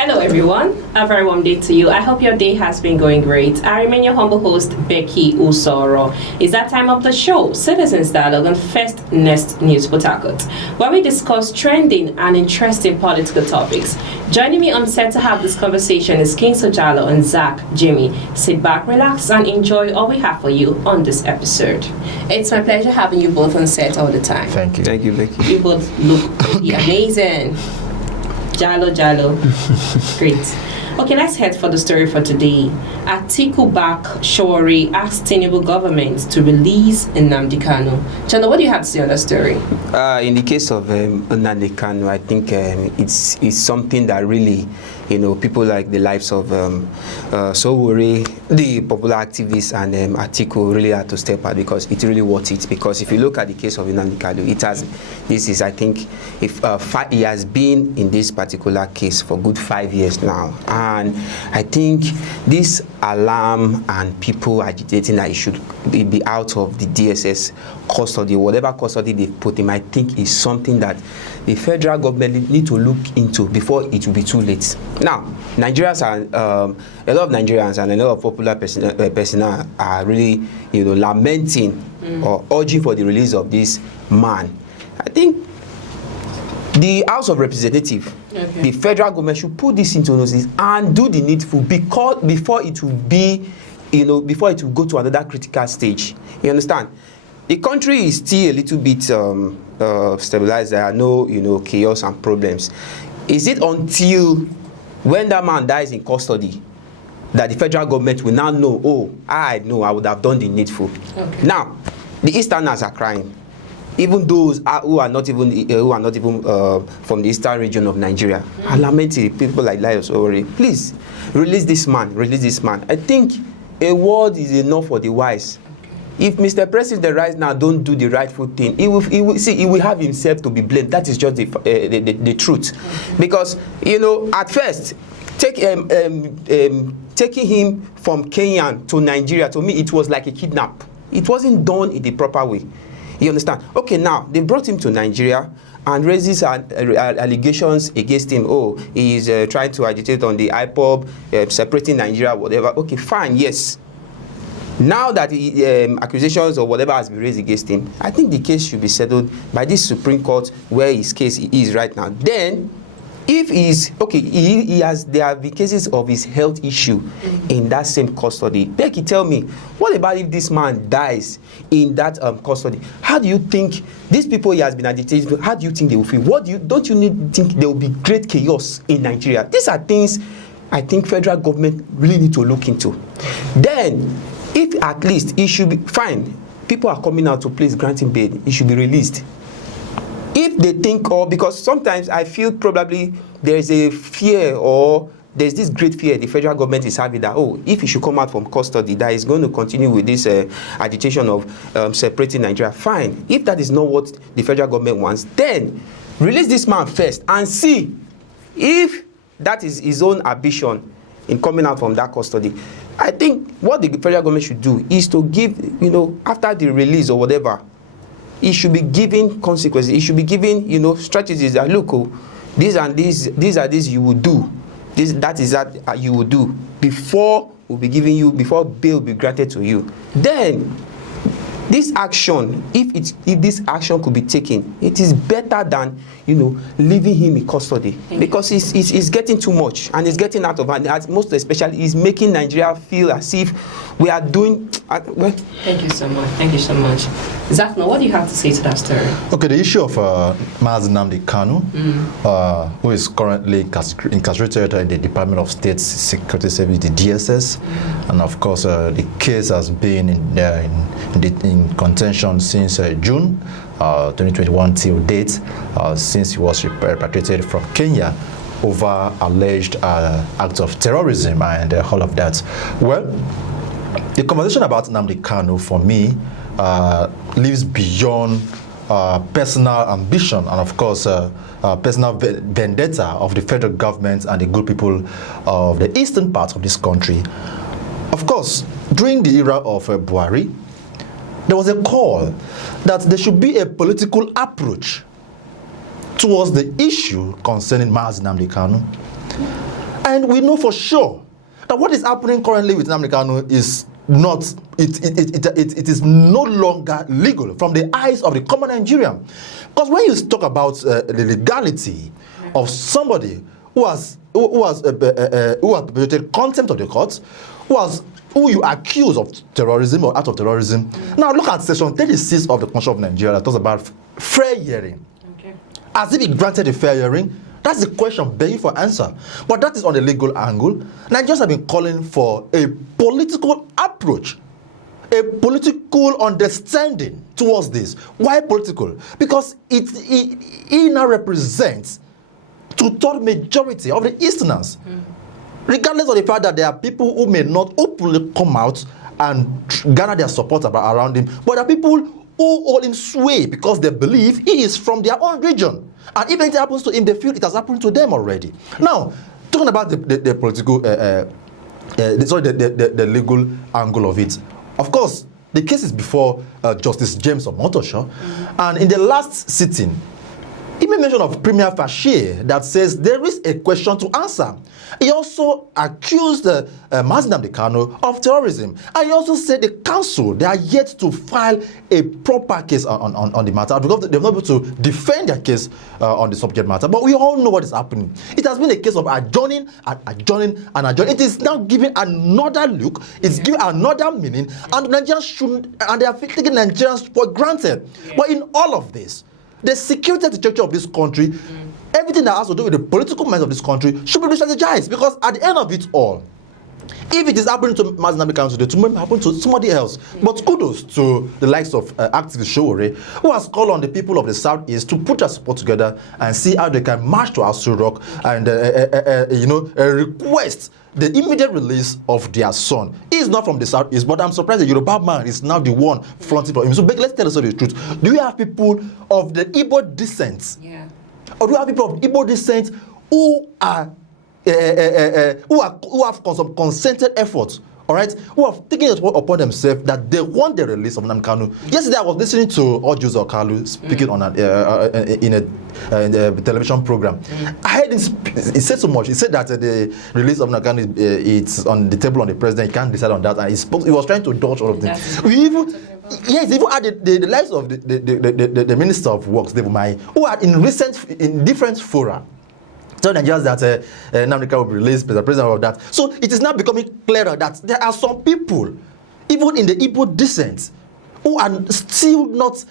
Hello everyone, a very warm day to you. I hope your day has been going great. I remain your humble host, Becky Usoro. It's that time of the show, Citizens Dialogue on First Nest News Port Harcourt, where we discuss trending and interesting political topics. Joining me on set to have this conversation is King Sojalo and Zach Jimmy. Sit back, relax, and enjoy all we have for you on this episode. It's my pleasure having you both on set all the time. Thank you. Thank you, Becky. You both look really amazing. Jalo. Great. Okay, let's head for the story for today. Atiku back Sowore asked Tinubu government to release Nnamdi Kanu. Jalo, what do you have to say on that story? In the case of Nnamdi Kanu, I think it's something that really, people like the lives of Sowore, the popular activists, and Atiku really had to step out because it's really worth it. Because if you look at the case of Nnamdi Kanu, I think, he has been in this particular case for good 5 years now. And I think this alarm and people agitating that he should be out of the DSS custody, whatever custody they put him, I think is something that the federal government need to look into before it will be too late. Now, Nigerians are, a lot of Nigerians and a lot of popular personnel are really, lamenting or urging for the release of this man. I think the House of Representatives, the federal government should put this into notice and do the needful because before it will be, before it will go to another critical stage. You understand? The country is still a little bit stabilized. There are no, chaos and problems. Is it until when that man dies in custody that the federal government will now know, oh, I would have done the needful. Okay. Now, the Easterners are crying. Even those who are not even from the eastern region of Nigeria are lamenting. People like Sowore, please release this man. I think a word is enough for the wise. If Mr. President right now don't do the rightful thing, he will have himself to be blamed. That is just the truth. Because at first, taking him from Kenya to Nigeria, to me it was like a kidnap. It wasn't done in the proper way. You understand? Okay, now they brought him to Nigeria and raises allegations against him. Oh, he is trying to agitate on the IPOB, separating Nigeria, whatever. Okay, fine, yes. Now that accusations or whatever has been raised against him, I think the case should be settled by this Supreme Court where his case is right now. Then, if he's okay, there have been cases of his health issue in that same custody. Becky, tell me, what about if this man dies in that custody? How do you think these people he has been agitated? How do you think they will feel? Don't you think there will be great chaos in Nigeria? These are things I think federal government really need to look into. Then, if at least it should be fine, people are coming out to please grant him bail, it should be released. If they think, or because sometimes I feel probably there's a fear or there's this great fear the federal government is having that, oh, if he should come out from custody, that is going to continue with this agitation of separating Nigeria. Fine. If that is not what the federal government wants, then release this man first and see if that is his own ambition in coming out from that custody. I think what the federal government should do is to give, after the release or whatever, it should be given consequences. It should be given, strategies that look, these are these you will do. That you will do before we'll be giving you, before bail will be granted to you. Then this action, if this action could be taken, it is better than leaving him in custody because it's getting too much and it's getting out of hand. Most especially, is making Nigeria feel as if we are doing. Well. Thank you so much. Zach, now what do you have to say to that story? Okay, the issue of Nnamdi Kanu, who is currently incarcerated in the Department of State Security Service, the DSS, and of course the case has been in contention since June 2021 till date, since he was repatriated from Kenya over alleged acts of terrorism and all of that. Well, the conversation about Nnamdi Kanu for me lives beyond personal ambition and of course personal vendetta of the federal government and the good people of the eastern part of this country. Of course, during the era of Buhari, there was a call that there should be a political approach towards the issue concerning Nnamdi Kanu. And we know for sure that what is happening currently with Nnamdi Kanu is not, it is no longer legal from the eyes of the common Nigerian. Because when you talk about the legality of somebody who has perpetrated contempt of the courts, who you accuse of terrorism or act of terrorism. Now look at section 36 of the Constitution of Nigeria that talks about fair hearing. Okay. As if it granted a fair hearing. That's the question begging for answer. But that is on the legal angle. Nigerians have been calling for a political approach, a political understanding towards this. Why political? Because it now represents two-thirds majority of the Easterners. Regardless of the fact that there are people who may not openly come out and gather their support around him, but there are people who hold him sway because they believe he is from their own region. And if anything happens to him, they feel it has happened to them already. Now, talking about the political, the legal angle of it, of course, the case is before Justice James Omotosho, and in the last sitting, he made mention of Premier Fachier that says there is a question to answer. He also accused Nnamdi Kanu of terrorism. And he also said the council, they are yet to file a proper case on the matter because they've not been able to defend their case on the subject matter. But we all know what is happening. It has been a case of adjourning and adjourning and adjourning. It is now giving another look. It's giving another meaning. And Nigerians shouldn't, and they are taking Nigerians for granted. But in all of this, the security architecture of this country, everything that has to do with the political minds of this country should be strategized, because at the end of it all, if it is happening to Nnamdi Kanu today, tomorrow it may happen to somebody else. But kudos to the likes of activist Sowore, who has called on the people of the Southeast to put their support together and see how they can march to Aso Rock and request the immediate release of their son. He is not from the Southeast, but I'm surprised the Yoruba man is now the one fronting for him. So let's tell us the truth. Do we have people of the Igbo descent? Yeah. Or do we have people of Igbo descent who have some concerted efforts, all right, who have taken it upon themselves that they want the release of Nnamdi Kanu? Yesterday I was listening to Ojuzo Kalu speaking on in a television program. I heard him, he said so much. He said that the release of Nnamdi Kanu it's on the table on the president. He can't decide on that, and he was trying to dodge all of them. We even had the likes of the Minister of Works, David Mai, who had in different fora tell Nigerians that Nnamdi Kanu will be released, the president of that. So it is now becoming clearer that there are some people, even in the Igbo descent, who are still not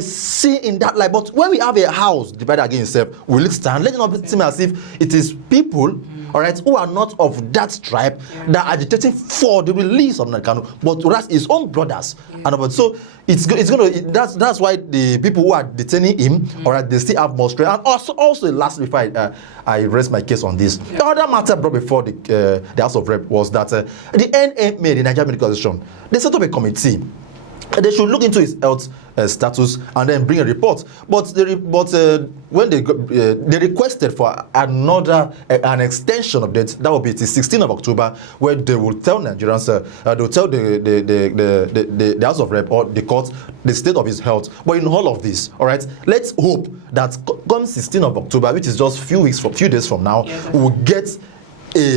seen in that light. But when we have a house divided against itself, will it stand? Let it not seem as if it is people, all right, who are not of that tribe that are agitating for the release of Nnamdi Kanu, but that's his own brothers. And so that's why the people who are detaining him, all right, they still have more strength. And also last, before I raise my case on this, the other matter brought before the House of Rep was that the NMA, the Nigerian Medical Association, they set up a committee. They should look into his health status and then bring a report. But when they requested for an extension of that will be the 16th of October, where they will tell Nigerians, they will tell the House of Rep or the court the state of his health. But in all of this, all right, let's hope that come 16th of October, which is just few days from now, we will get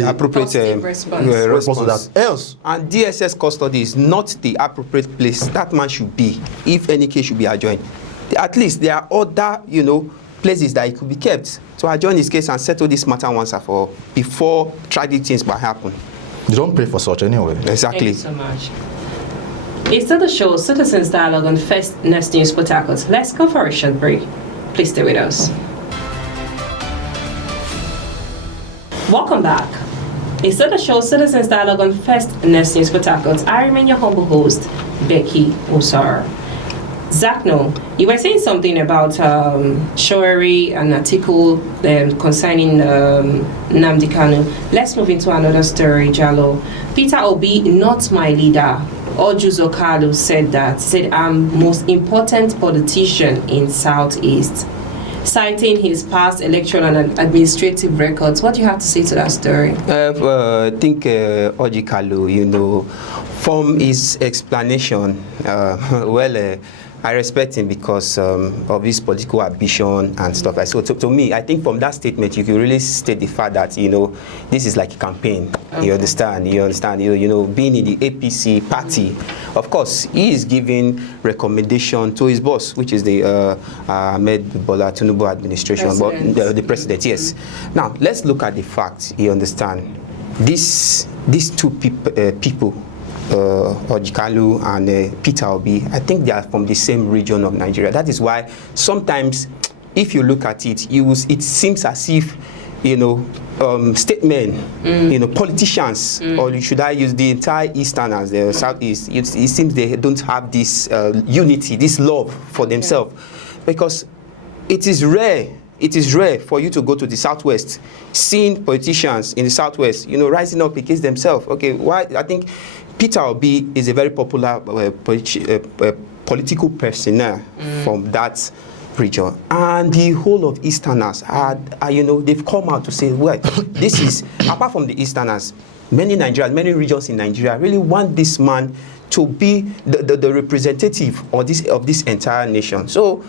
appropriate response to that. Else, and DSS custody is not the appropriate place that man should be if any case should be adjourned. At least there are other places that it could be kept to adjourn his case and settle this matter once and for all before tragic things might happen. You don't pray for such anyway. Exactly. Thank you so much. It's still the show Citizens Dialogue on First Next News Port Harcourt. Let's go for a short break. Please stay with us. Welcome back. It's still the show Citizens Dialogue on First Next News Port Harcourt. I remain your humble host, Becky Osara. Zakno, you were saying something about Sowore and Atiku concerning Nnamdi Kanu. Let's move into another story, Jalo. Peter Obi, not my leader. Ojuzo Kalu said I'm most important politician in Southeast, citing his past electoral and administrative records. What do you have to say to that story? I think Oji Kalu, from his explanation, I respect him because of his political ambition and stuff like so. To me, I think from that statement, you can really state the fact that, you know, this is like a campaign. Okay. You understand? You know, being in the APC party, of course, he is giving recommendation to his boss, which is the Ahmed Bola Tinubu administration, but the president. Yes. Now let's look at the facts. You understand? These two people. Kanu and Peter Obi, I think they are from the same region of Nigeria. That is why sometimes, if you look at it, it seems as if, you know, statesmen, you know, politicians, or should I use the entire Easterners, the Southeast, it seems they don't have this unity, this love for themselves, because it is rare. It is rare for you to go to the Southwest, seeing politicians in the Southwest, you know, rising up against themselves. Okay, why? I think Peter Obi is a very popular political personnel from that region, and the whole of Easterners you know, they've come out to say, well, this is, apart from the Easterners, many Nigerians, many regions in Nigeria really want this man to be the representative of this entire nation. So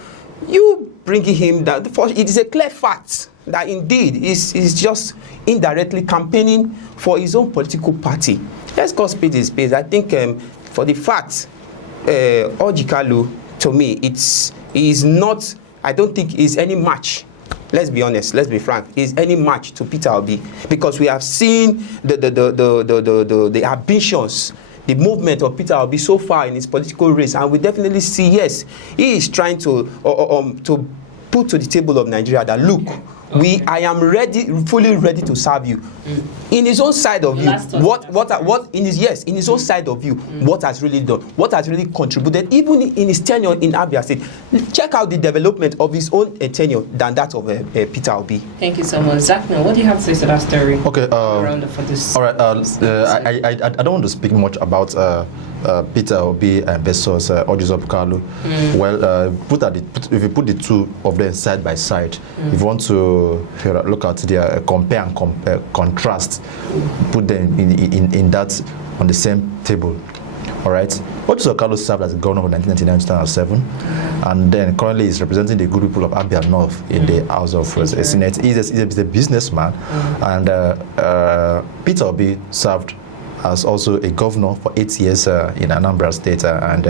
you bringing him that, it is a clear fact that indeed is just indirectly campaigning for his own political party. Let's call spade is spade. I think for the fact, Kanu, to me, is not, I don't think is any match. Let's be honest, let's be frank, is any match to Peter Obi, because we have seen the ambitions, the movement of Peter Obi so far in his political race, and we definitely see, yes, he is trying to put to the table of Nigeria that, look, I am ready, fully ready to serve you. In his own side of you, in his own side of you, what has really done, what has really contributed, even in his tenure in Abia State. Check out the development of his own tenure than that of Peter Obi. Thank you so much, Zach. Now, what do you have to say to that story? Okay. For this. All right. I don't want to speak much about Peter Obi and versus Kanu. Well, if you put the two of them side by side, if you want to look at their compare and contrast, put them in that on the same table. All right. Kanu served as governor from 1999 to 2007, and then currently is representing the good people of Abia North in the House of Senate. He's a businessman, and Peter Obi served as also a governor for 8 years in Anambra State, and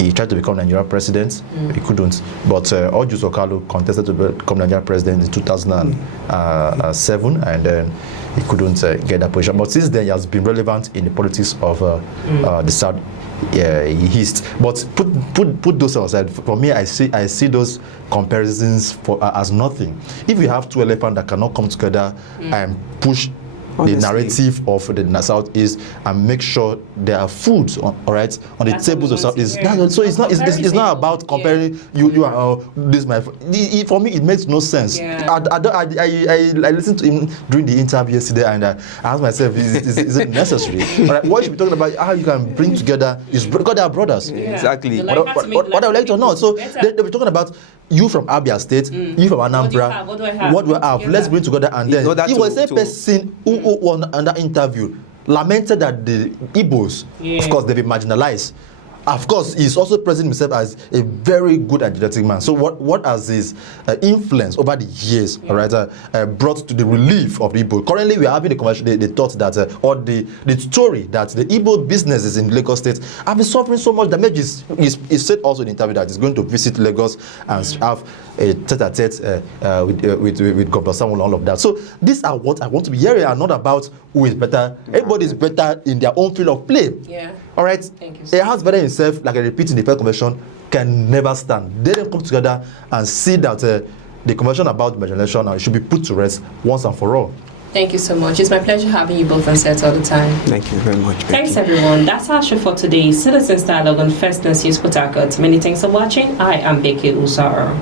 he tried to become Nigerian president. He couldn't. But Kanu contested to become Nigerian president in 2007, and then he couldn't get that position. But since then, he has been relevant in the politics of the South East. But put those aside. For me, I see those comparisons as nothing. If you have two elephants that cannot come together and push the narrative of the Southeast and make sure there are foods on the tables of Southeast. So it's not about comparing you and this my. For me, it makes no sense. I listened to him during the interview yesterday, and I asked myself, is it necessary? What you should be talking about, how you can bring together is because they are brothers. Exactly. What I would like to know. So they be talking about you from Abia State, you from Anambra. What do I have? Let's bring together, and then he was a person who on that interview lamented that the Igbos, of course, they've been marginalized. Of course, he's also presenting himself as a very good and energetic man. So what has his influence over the years, brought to the relief of the Igbo? Currently, we are having the thought that, or the story that the Igbo businesses in Lagos State have been suffering so much damage. He said also in the interview that he's going to visit Lagos and have a tete-a-tete with Governor Samuel, all of that. So these are what I want to be hearing, and not about who is better. Everybody is better in their own field of play. Yeah. All right. Thank you. A house better himself, like I repeat in the first convention, can never stand. They don't come together and see that the convention about marginalization should be put to rest once and for all. Thank you so much. It's my pleasure having you both on set all the time. Thank you very much. Thanks, everyone. That's our show for today. Citizens Dialogue on First News Port Harcourt. Many thanks for watching. I am Becky Usaro.